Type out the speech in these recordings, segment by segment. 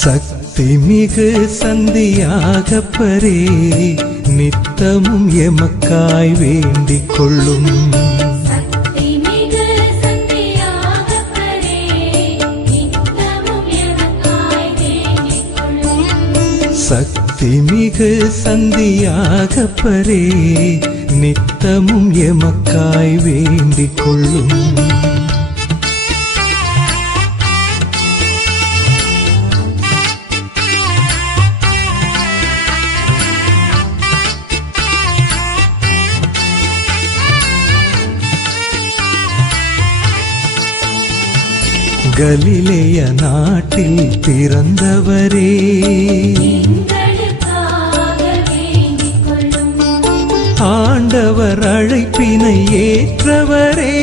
சக்தி மிகு சந்தியாக பரே நித்தமும் எமக்காய் வேண்டிக் கொள்ளும் சக்தி மிகு சந்தியாக பரே நித்தமும் எமக்காய் வேண்டிக் கொள்ளும் கலிலேய நாட்டில் பிறந்தவரே. ஆண்டவர் அழைப்பினை ஏற்றவரே.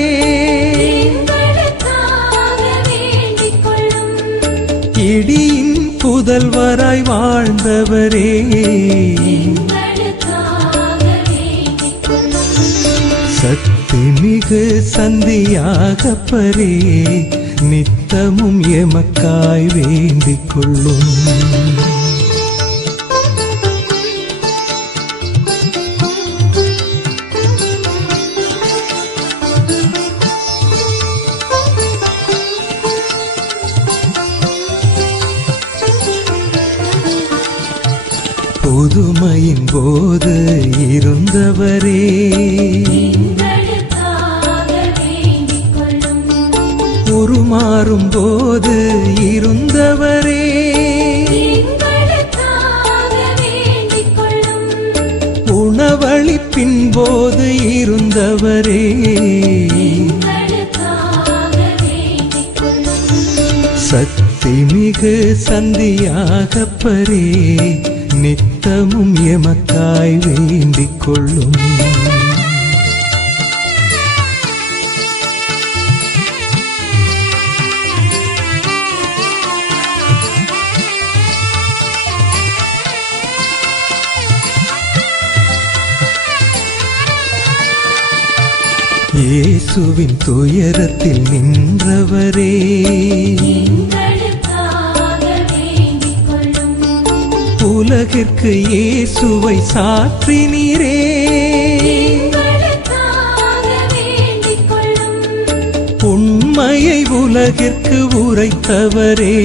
இடியின் புதல்வராய் வாழ்ந்தவரே. சக்தி மிகு சந்தியாக பரே நித்தமும் எமக்காய் வேண்டிக் கொள்ளும் புதுமையின் போது இருந்தவரே. உருமாறும் போது இருந்தவரே உணவளிப்பின் போது இருந்தவரே. சக்தி மிகு சந்தியாக பரே நித்தமும் எமக்காய் வேண்டிக் கொள்ளும் இயேசுவின் துயரத்தில் நின்றவரே. உலகிற்கு இயேசுவை சாற்றினீரே. உண்மையை உலகிற்கு உரைத்தவரே.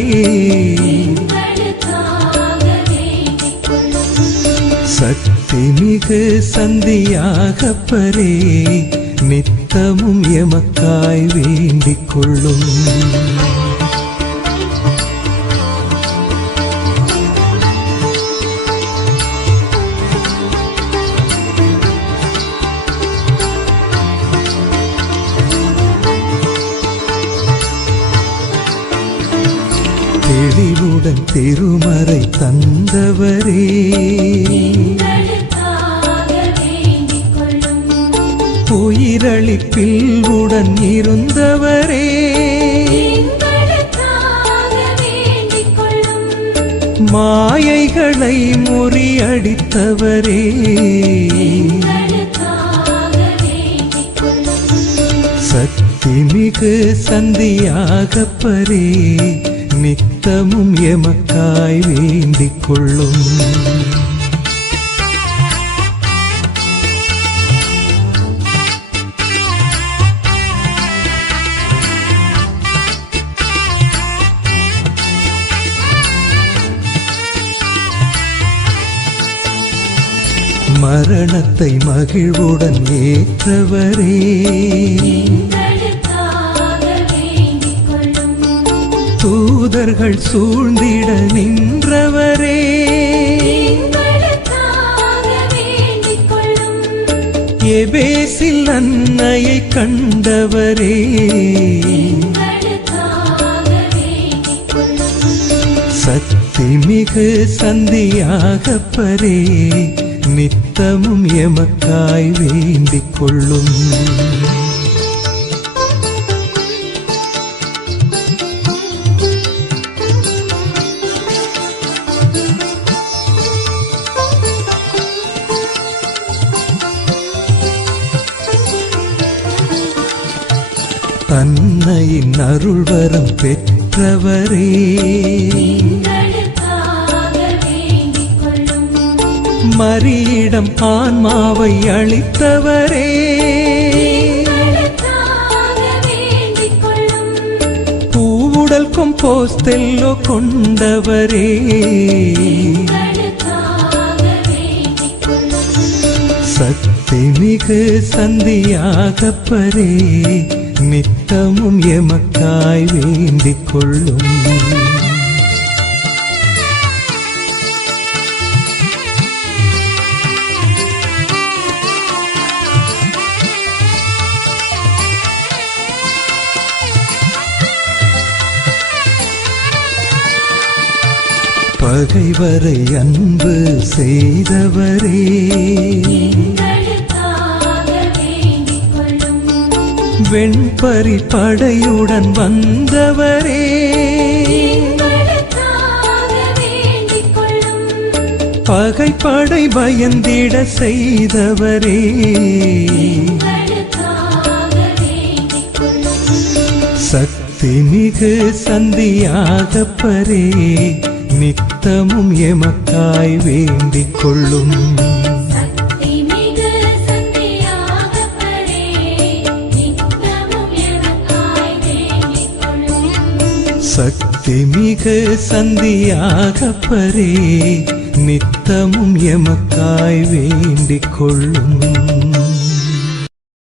சக்தி மிகு சந்தியாக பரே நித்தமும் எமக்காய் வேண்டிக் கொள்ளும் தெளிவுடன் திருமறை தந்தவரே. உயிரளிப்பில் உடன் இருந்தவரே. மாயைகளை முறியடித்தவரே. எங்களுக்காக வேண்டிக் சக்தி மிகு சந்தியாக நித்தமும் எமக்காய் வேண்டிக் கொள்ளும். மரணத்தை மகிழ்வுடன் ஏற்றவரே. தூதர்கள் சூழ்ந்திட நின்றவரே. எபேசில் அன்னையை கண்டவரே. சக்தி மிகு சந்தியாக பரே நித்தமும் எமக்காய் வேண்டிக் கொள்ளும் தன்னையின் அருள்வரம் பெற்றவரே. மறியிடம் ஆன்மாவை அளித்தவரே. எங்களுக்காக வேண்டிக் பூவுடல் கொம்போஸ்தெல்லோ கொண்டவரே. எங்களுக்காக சக்தி மிகு சந்தியாகப்பரே நித்தமும் எமக்காய் வேண்டிக் கொள்ளும். பகைவரை அன்பு செய்தவரே. வெண்பரி படையுடன் வந்தவரே. பகைப்படை பயந்திட செய்தவரே. சக்தி மிகு சந்தியாகப்பரே நித்தமும் எமக்காய் வேண்டிக் கொள்ளும் சக்தி மிகு சக்தியாகப்பரே நித்தமும் சந்தியாகப்பரே நித்தமும் எமக்காய் வேண்டிக் கொள்ளும்